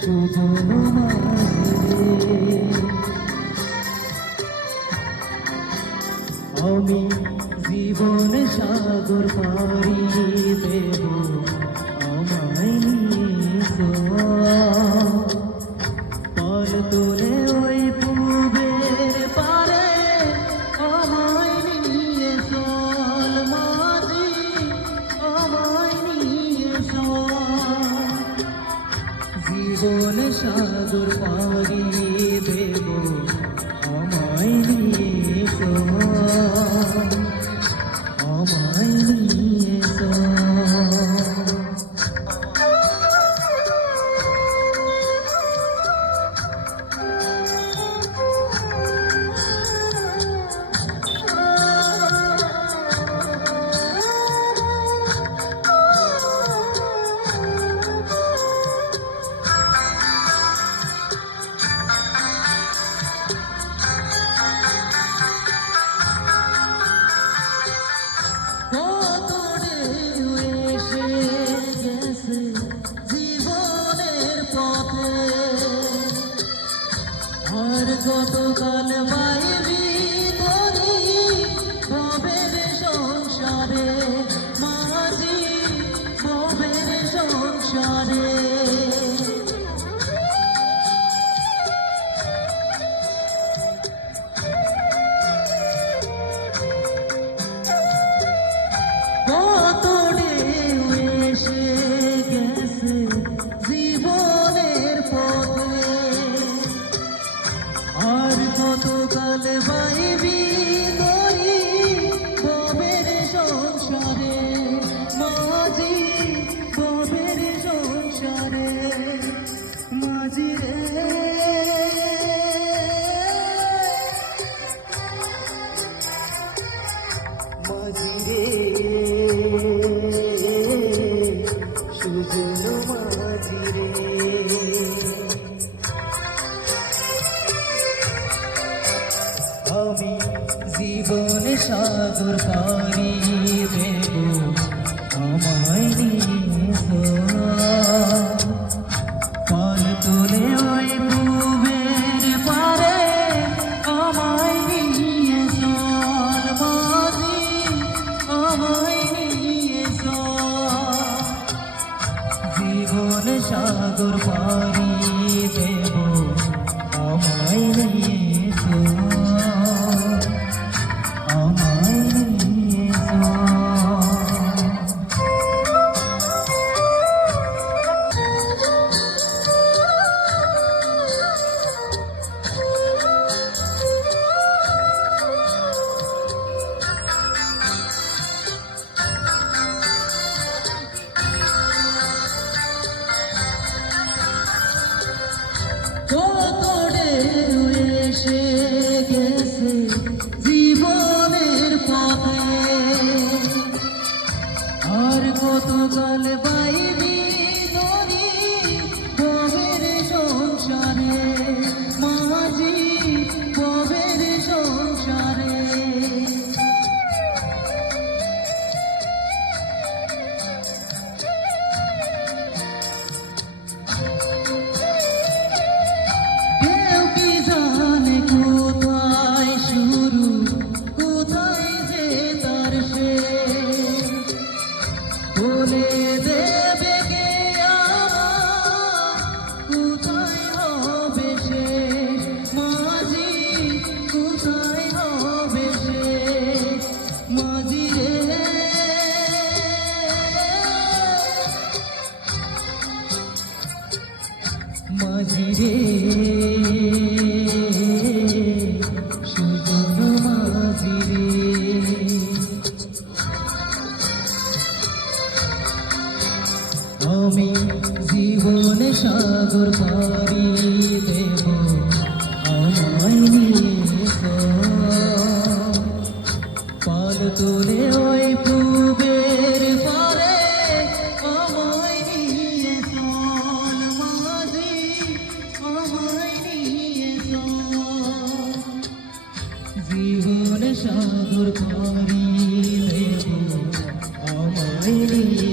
সুজন মাঝিরে আমি জীবন সাগর পাড়ি দেব আমায় নিয়ে পাল তোলে ওই পূবের পারে আমায় নিয়ে চল মাঝি আমায় নিয়ে চল জীবন সাগর পাড়ি দেব আমায় নিয়ে চল আমায় নিয়ে চল গতকাল বাইবি ধরি ভবের সংসারে মাঝি ভবের সংসারে কত ঢেউ এসে গেছে জীবনের পথে আর কতকাল বাইবি ধরি ভবের সংসারে মাঝি ভবের সংসারে মাঝি রে মাঝি রে সুজন মাঝি রে আমি জীবন সাগর পাড়ি দেব আমায় নিয়ে পাল তোলে ওই পূবের পারে আমায় নিয়ে চল মাঝি আমায় নিয়ে চল জীবন সাগর পাড়ি দেব আমায় নিয়ে চল কত ঢেউ এসে গেছে জীবনের পথে আর কতকাল বাইবি ধরি ভবের সংসারে মাঝি ভবের সংসারে বলে দেবে কে আমার কোথায় হবে শেষ মাঝি কোথায় হবে শেষ মাঝি রে মাঝি রে সুজন মাঝি রে আমি জীবন সাগর পাড়ি দেব আমায় নিয়ে পাল তোলে ওই পূবের পারে আমায় নিয়ে চল মাঝি আমায় নিয়ে চল জীবন সাগর পাড়ি দেব আমায় নিয়ে